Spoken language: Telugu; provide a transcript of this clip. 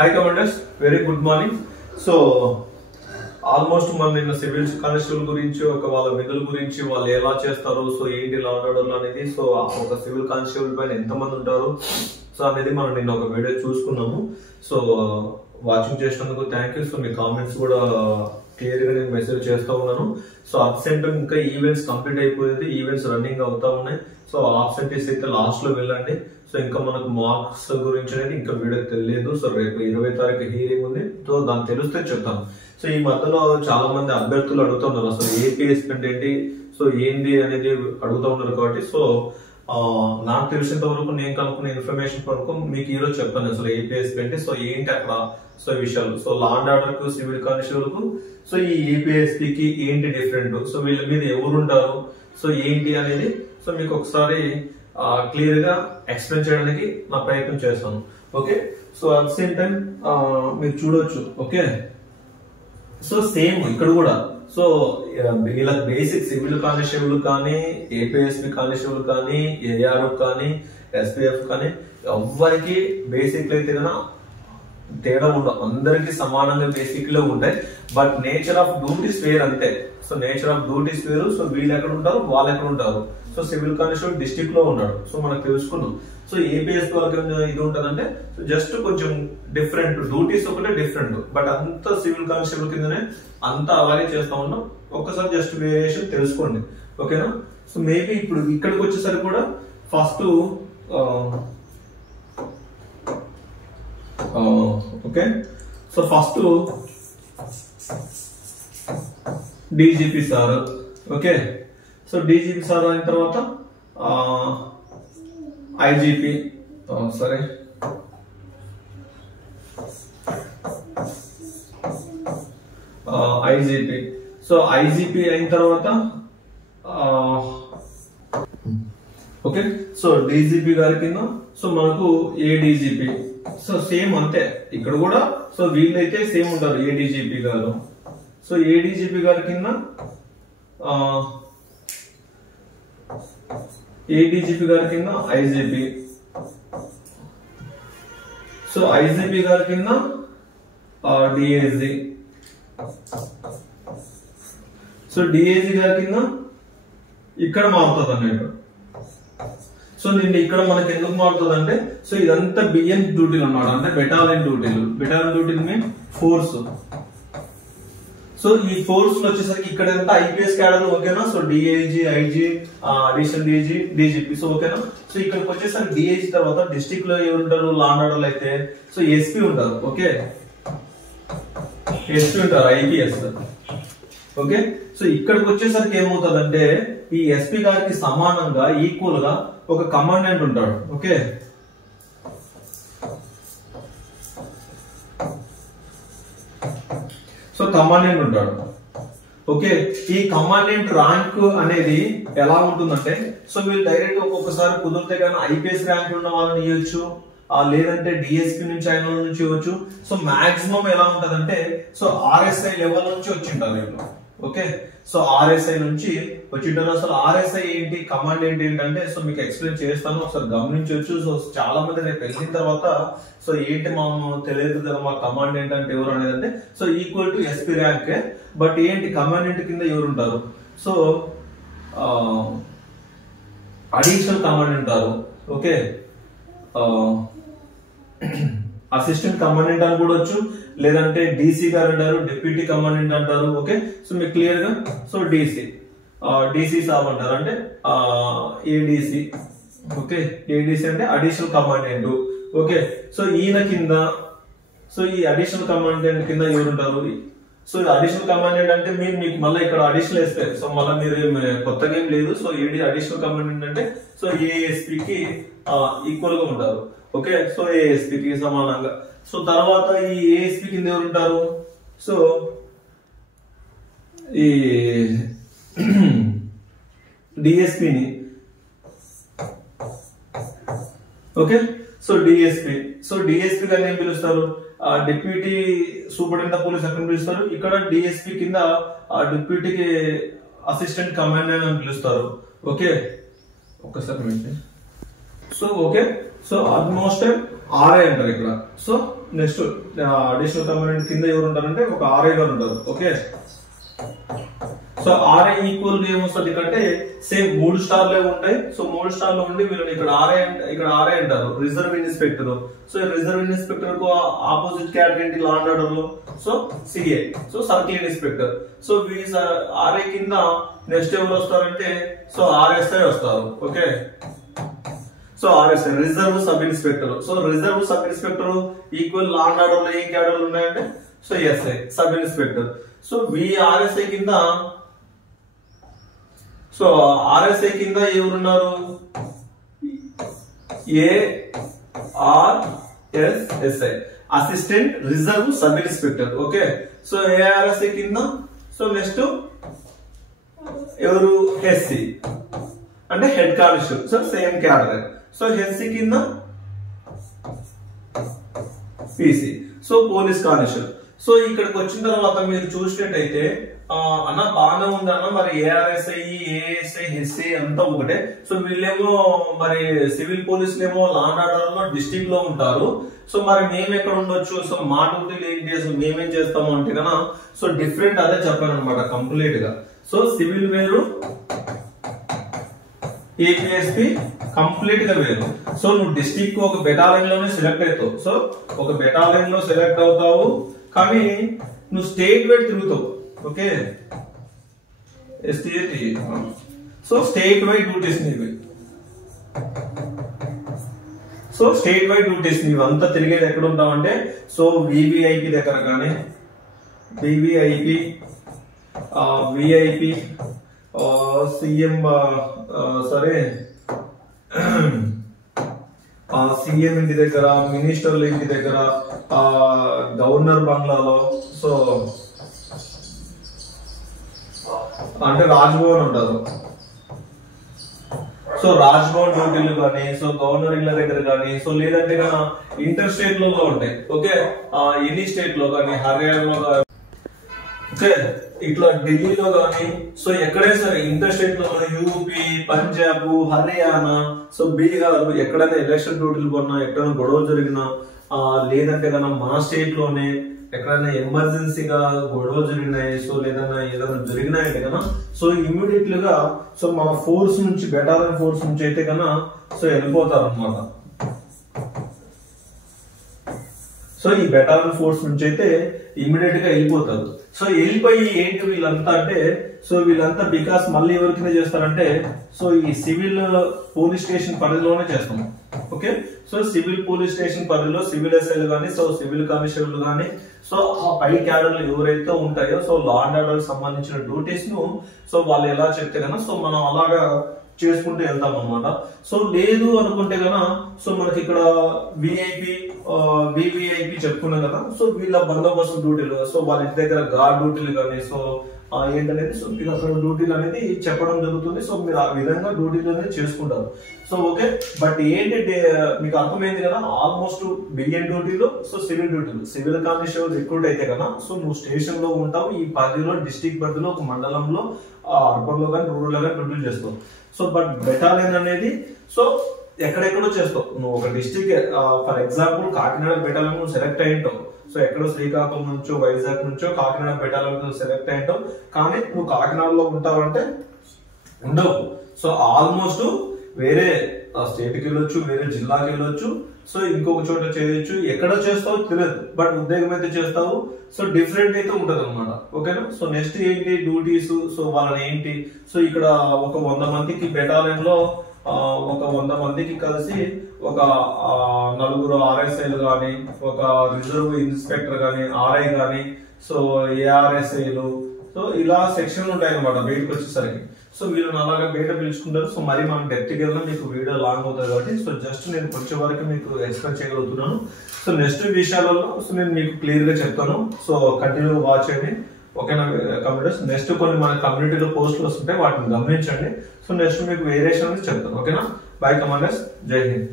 Hi commanders, very good morning. So almost మనం నిన్న సివిల్ కానిస్టేబుల్ గురించి వాళ్ళ విధుల గురించి వాళ్ళు ఎలా చేస్తారు, సో ఏంటి లా అండ్ ఆర్డర్ అనేది, సో ఒక సివిల్ కానిస్టేబుల్ పైన ఎంతమంది ఉంటారు సో అనేది మనం నిన్న ఒక వీడియో చూసుకున్నాము. సో వాచింగ్ చేసినందుకు thank you. So me comments కూడా క్లియర్ గా నేను మెసేజ్ చేస్తూ ఉన్నాను. సో అబ్సెంట్ ఇంకా ఈవెంట్స్ కంప్లీట్ అయిపోయింది, ఈవెంట్స్ రన్నింగ్ అవుతా ఉన్నాయి. సో ఆబ్సెంటీస్ అయితే లాస్ట్ లో వెళ్ళండి. సో ఇంకా మనకు మార్క్స్ గురించి అనేది ఇంకా వీడియో తెలియదు. సో రేపు 20వ తారీఖు హీరింగ్ ఉంది, సో దాన్ని తెలిస్తే చెప్తాను. సో ఈ మధ్యలో చాలా మంది అభ్యర్థులు అడుగుతున్నారు అసలు ఏపీఎస్ అంటే ఏంటి, సో ఏంటి అనేది అడుగుతూ ఉన్నారు. కాబట్టి సో నాకు తెలిసినంత వరకు నేను కనుక్కున్న ఇన్ఫర్మేషన్ వరకు మీకు ఈరోజు చెప్తాను అసలు ఏపీఎస్ అంటే సో ఏంటి అక్కడ సో విషయాలు. సో లా అండ్ ఆర్డర్ కు సివిల్ కానిస్టేబుల్ కు సో ఈ ఏపీఎస్పీ కి ఏంటి డిఫరెంట్, సో వీళ్ళ మీద ఎవరు ఉంటారు, సో ఏంటి అనేది సో మీకు ఒకసారి క్లియర్ గా ఎక్స్ప్లెయిన్ చేయడానికి నా ప్రయత్నం చేస్తాను. Okay, so at same time మీరు చూడొచ్చు. ఓకే, సో సేమ్ ఇక్కడ కూడా సో వీళ్ళకి బేసిక్ సివిల్ కానిస్టేబుల్ కానీ, ఏపీఎస్పీ కానిస్టేబుల్ కానీ, ఏఆర్ కానీ, ఎస్పీఎఫ్ కానీ ఎవరికి బేసిక్ అయితే కదా తేడా ఉండవు, అందరికి సమానంగా బేసిక్ లో ఉంటాయి. బట్ నేచర్ ఆఫ్ డ్యూటీస్ వేరు అంతే. సో నేచర్ ఆఫ్ డ్యూటీస్ వేరు. సో వీళ్ళు ఎక్కడ ఉంటారు, వాళ్ళు ఎక్కడ ఉంటారు. సో సివిల్ కానిస్టేబుల్ డిస్ట్రిక్ట్ లో ఉన్నాడు, సో మనకు తెలుసుకున్నాం. సో ఏపీఎస్ వాళ్ళకి ఇది ఉంటదంటే జస్ట్ కొంచెం డిఫరెంట్, డ్యూటీస్ ఒకటే డిఫరెంట్, బట్ అంత సివిల్ కానిస్టేబుల్ కిందనే అంతా అలాగే చేస్తా ఉన్నాం. ఒక్కసారి జస్ట్ వేరియేషన్ తెలుసుకోండి. ఓకేనా. సో మేబీ ఇప్పుడు ఇక్కడికి వచ్చేసరికి కూడా first okay, so first DGP sir. Okay, so DGP sir అయిన తర్వాత ఐజీపీ, సరే ఐజీపీ. సో ఐజీపీ అయిన తర్వాత ఓకే, సో డీజీపీ గారి కింద సో మనకు ఏడీజీపీ. సో సేమ్ అంతే ఇక్కడ కూడా. సో వీళ్ళైతే సేమ్ ఉంటారు ఏడీజీపీ గారు. సో ఏడీజీపీ గారి కింద ఏడీజీపీ గారి కింద ఐజీపీ. సో ఐజీపీ గారి కింద డిఐజీ. సో డిఐజీ గారి కింద ఇక్కడ మారుతుంది అన్నట్టు. సో నిన్న ఇక్కడ మనకి ఎందుకు మారుతుంది అంటే సో ఇదంతా బిఎన్ డ్యూటీలు అన్నమాట, అంటే బెటాలియన్ డ్యూటీలు. బెటాలియన్ డ్యూటీలు మీన్ ఫోర్స్. సో ఈ ఫోర్స్ వచ్చేసరికి ఇక్కడ ఎంత ఐపీఎస్ క్యాడర్. ఓకేనా. So DIG, IG, additional DIG, DGP. So ఓకేనా. సో ఇక్కడికి వచ్చేసరికి డిఐజీ తర్వాత డిస్ట్రిక్ట్ లో ఎవరు ఉంటారు, లా అండ్ ఆర్డర్ అయితే సో ఎస్పీ ఉంటారు. ఓకే, ఎస్పీ ఉంటారు, ఐపీఎస్. ఓకే, సో ఇక్కడికి వచ్చేసరికి ఏమవుతుందంటే ఈ ఎస్పీ గారికి సమానంగా ఈక్వల్ గా ఒక కమాండెంట్ ఉంటాడు. ఓకే, సో కమాండెంట్ ఉంటాడు. ఓకే, ఈ కమాండెంట్ ర్యాంక్ అనేది ఎలా ఉంటుందంటే సో వీళ్ళు డైరెక్ట్ ఒక్కొక్కసారి కుదిరితే కానీ ఐపీఎస్ ర్యాంక్ ఉన్న వాళ్ళని ఇవ్వచ్చు, లేదంటే డిఎస్పీ నుంచి అయిన వాళ్ళ నుంచి ఇవ్వచ్చు. సో మాక్సిమం ఎలా ఉంటదంటే సో ఆర్ఎస్ఐ లెవెల్ నుంచి వచ్చింటారు వీళ్ళు. ఓకే, సో ఆర్ఎస్ఐ నుంచి వచ్చింటారు. అసలు ఆర్ఎస్ఐ ఏంటి, కమాండెంట్ ఏంటంటే సో మీకు ఎక్స్ప్లెయిన్ చేస్తాను, ఒకసారి గమనించవచ్చు. సో చాలా మంది రేపు వెళ్ళిన తర్వాత సో ఏంటి మా తెలియదు కదా మా కమాండెంట్ అంటే ఎవరు అనేది, అంటే so equal to SP rank. But ఏంటి కమాండెంట్ కింద ఎవరు ఉంటారు, సో అడిషనల్ కమాండెంట్ ఉంటారు. ఓకే, అసిస్టెంట్ కమాండెంట్ అని కూడా వచ్చు, లేదంటే డీసీ గారు అంటారు, డిప్యూటీ కమాండెంట్ అంటారు. ఓకే, సో మీకు క్లియర్ గా సో డీసీ సాబ్ అంటారు, అంటే ఏడీసీ. ఓకే, ఏడీసీ అంటే అడిషనల్ కమాండెంట్. ఓకే, సో ఈయన కింద సో ఈ అడిషనల్ కమాండెంట్ కింద ఎవరు ఉంటారు, సో అడిషనల్ కమాండెంట్ అంటే మీకు మళ్ళీ ఇక్కడ అడిషనల్ ఎస్పీ. సో మళ్ళీ మీరు కొత్తగా ఏం లేదు. సో ఏడి అడిషనల్ కమాండెంట్ అంటే సో ఏఎస్పీకి ఈక్వల్ గా ఉంటారు. ఓకే, సో ఏఎస్పీకి సమానంగా. సో తర్వాత ఈ ఏఎస్పీ కింద ఎవరు ఉంటారు, సో ఈ డిఎస్పీని. Okay, so DSP. So DSP గారిని ఏం పిలుస్తారు, డిప్యూటీ సూపరింటెండెంట్ ఆఫ్ పోలీస్ ఎక్కడ పిలుస్తారు, ఇక్కడ డిఎస్పీ కింద డిప్యూటీకి అసిస్టెంట్ కమాండెంట్ అని పిలుస్తారు. ఓకే, ఒక్కసారి so okay so almost RI అంటారు ఇక్కడ. సో నెక్స్ట్ అడిషనల్ కమాండెంట్ కింద ఎవరు ఉంటారంటే ఒక ఆర్ఐ గారు ఉంటారు. ఓకే, సో ఆర్ఐ ఈక్వల్ ఏమొస్తుంది అంటే సేమ్ 3 స్టార్లే ఉంటాయి. సో 3 స్టార్లు ఉండి వీళ్ళని ఇక్కడ ఆర్ఐ అంటారు, reserve inspector. So reserve inspector కు opposite category law and order లో so CA, so circle inspector. So RI కింద నెక్స్ట్ ఎవరు వస్తారంటే సో ఆర్ఎస్ఐ వస్తారు. Okay, so RSI reserve sub inspector. So reserve sub inspector equal law and order లో ఏం కేటగిరీలు ఉన్నాయంటే so SI sub inspector. So RSI కింద సో ఆర్ఎస్ఐ కింద ఎవరున్నారు? ARSSI assistant reserve sub inspector. Okay, so ARSI కింద సో నెక్స్ట్ ఎవరు? హెచ్సి అంటే head constable. So same category. So HC కింద PC, so police constable. So ఇక్కడికి వచ్చిన తర్వాత మీరు చూసినట్టయితే అన్న బాగానే ఉంది అన్న, మరి ఏఆర్ఎస్ఐ ఏఎస్ఐ హెచ్సి అంతా ఒకటే. సో వీళ్ళేమో మరి సివిల్ పోలీసులేమో లా అండ్ ఆర్డర్ లో డిస్ట్రిక్ట్ లో ఉంటారు. సో మరి మేము ఎక్కడ ఉండొచ్చు? సో మా డ్యూటీలు ఏంటి, అసలు మేమేం చేస్తాము అంటే కన్నా సో డిఫరెంట్ అదే చెప్పాను అనమాట కంప్లీట్ గా. సో సివిల్ వేరు, ఏపీఎస్పీ కంప్లీట్ గా వేరు. సో నువ్వు డిస్ట్రిక్ట్ ఒక బెటాలియన్ లోనే సెలెక్ట్ అవుతావు. సో ఒక బెటాలియన్ లో సెలెక్ట్ అవుతావు, కానీ నువ్వు స్టేట్ వైడ్ తిరుగుతావు. Okay, so state wide duties నీవి. సో స్టేట్ వైడ్ డ్యూటీస్ నీవి అంతా తిరిగేది ఎక్కడ ఉంటావు అంటే సో వివిఐపి దగ్గర కానీ వివిఐపి విఐపి సిఎం సరే సీఎం ఇంటి దగ్గర, మినిస్టర్ల ఇంటి దగ్గర, గవర్నర్ బంగ్లాలో, సో అంటే రాజ్భవన్ ఉంటారు. సో రాజ్భవన్ డ్యూటీలు కానీ, సో గవర్నర్ ఇళ్ళ దగ్గర కానీ, సో లేదంటే కన్నా ఇంటర్ స్టేట్ లో ఉంటాయి. ఓకే, ఎనీ స్టేట్ లో కానీ, హర్యానాలో కానీ, ఓకే ఇట్లా ఢిల్లీలో కానీ, సో ఎక్కడైనా సరే ఇంటర్ స్టేట్ లో యూపీ, పంజాబ్, హర్యానా, సో బీహార్ ఎక్కడైనా ఎలక్షన్ డ్యూటీలు కొన్నా, ఎక్కడైనా గొడవ జరిగినా, లేదంటే కన్నా మన స్టేట్ లోనే ఎక్కడైనా ఎమర్జెన్సీగా గొడవలు జరిగినాయి, సో లేదన్నా ఏదైనా జరిగినాయంటే కన్నా సో ఇమ్మీడియట్ గా సో మన ఫోర్స్ నుంచి బెటాలియన్ ఫోర్స్ నుంచి అయితే కన్నా సో వెళ్ళిపోతారు అనమాట. సో ఈ బెటాలియన్ ఫోర్స్ నుంచి అయితే ఇమ్మీడియట్ గా వెళ్ళిపోతారు. సో వెళ్ళిపోయి ఏంటి వీళ్ళంతా అంటే సో వీళ్ళంతా బికాస్ మళ్ళీ ఎవరికైనా చేస్తారంటే సో ఈ సివిల్ పోలీస్ స్టేషన్ పరిధిలోనే చేస్తాం. Okay, so civil police station పరిధిలో సివిల్ ఎస్ఐలు కానీ, సో సివిల్ కానిస్టేబుల్ కానీ, సో ఆ పై క్యాడర్లు ఎవరైతే ఉంటాయో సో లా అండ్ ఆర్డర్ సంబంధించిన డ్యూటీస్ ను సో వాళ్ళు ఎలా చెప్తే కన్నా సో మనం అలాగా చేసుకుంటూ వెళ్తాం అనమాట. సో లేదు అనుకుంటే కన్నా సో మనకి ఇక్కడ విఐపి వివిఐపి చెప్పుకున్నాం కదా, సో వీళ్ళ బందోబస్తు డ్యూటీలు, సో వాళ్ళ ఇంటి దగ్గర గార్డ్ డ్యూటీలు కానీ, సో ఏంటనేది సో మీకు అక్కడ డ్యూటీలు అనేది చెప్పడం జరుగుతుంది. సో మీరు ఆ విధంగా డ్యూటీలు అనేది చేసుకుంటారు. సో ఓకే, బట్ ఏంటంటే మీకు అర్థమైంది కదా, ఆల్మోస్ట్ బిఎన్ డ్యూటీలు, సో సివిల్ డ్యూటీలు, సివిల్ కానిస్టేబుల్ రిక్రూట్ అయితే కదా సో నువ్వు స్టేషన్ లో ఉంటావు, ఈ పరిధిలో డిస్ట్రిక్ట్ పరిధిలో ఒక మండలంలో అర్బన్ లో కానీ రూరల్ లో కానీ డ్యూటీలు చేస్తావు. సో బట్ బెటాలియన్ అనేది సో ఎక్కడెక్కడో చేస్తావు. నువ్వు ఒక district for example Kakinada battalion నువ్వు సెలెక్ట్ అయ్యింటావు. సో ఎక్కడో శ్రీకాకుళం నుంచో వైజాగ్ నుంచో కాకినాడ బెటాలియన్ సెలెక్ట్ అయ్యింటావు, కానీ నువ్వు కాకినాడలో ఉంటావంటే ఉండవు. సో ఆల్మోస్ట్ వేరే స్టేట్కి వెళ్ళొచ్చు, వేరే జిల్లాకి వెళ్ళొచ్చు, సో ఇంకొక చోట చేయొచ్చు, ఎక్కడ చేస్తావో తెలియదు, బట్ ఉద్యోగం అయితే చేస్తావు. సో డిఫరెంట్ అయితే ఉంటది అనమాట. ఓకేనా, సో నెక్స్ట్ ఏంటి డ్యూటీస్, సో వాళ్ళని ఏంటి, సో ఇక్కడ ఒక 100 మందికి బెటాలియన్ లో ఒక 100 మందికి కలిసి ఒక 4 ఆర్ఎస్ఐలు కానీ, ఒక రిజర్వ్ ఇన్స్పెక్టర్ కానీ, ఆర్ఐ కానీ, సో ఏఆర్ఎస్ఐలు, సో ఇలా సెక్షన్లు ఉంటాయి అనమాట బయటకు వచ్చేసరికి. సో వీళ్ళని అలాగా బయట పిలుచుకుంటారు. సో మరి మనం డెప్త్ గా మీకు వీడియో లాంగ్ అవుతుంది కాబట్టి సో జస్ట్ నేను కొంచెం వరకు మీకు ఎక్స్ప్లెయిన్ చేయగలుగుతున్నాను. సో నెక్స్ట్ విషయాలలో సో నేను మీకు క్లియర్ గా చెప్తాను. సో కంటిన్యూ వాచ్ చేయండి. ఓకేనా కమ్యూనిటీస్, నెక్స్ట్ కొన్ని మన కమ్యూనిటీలో పోస్టులు వస్తుంటాయి, వాటిని గమనించండి. సో నెక్స్ట్ మీకు వేరియేషన్ అనేది చెప్తాను. ఓకేనా, బై కమాండర్స్, జై హింద్.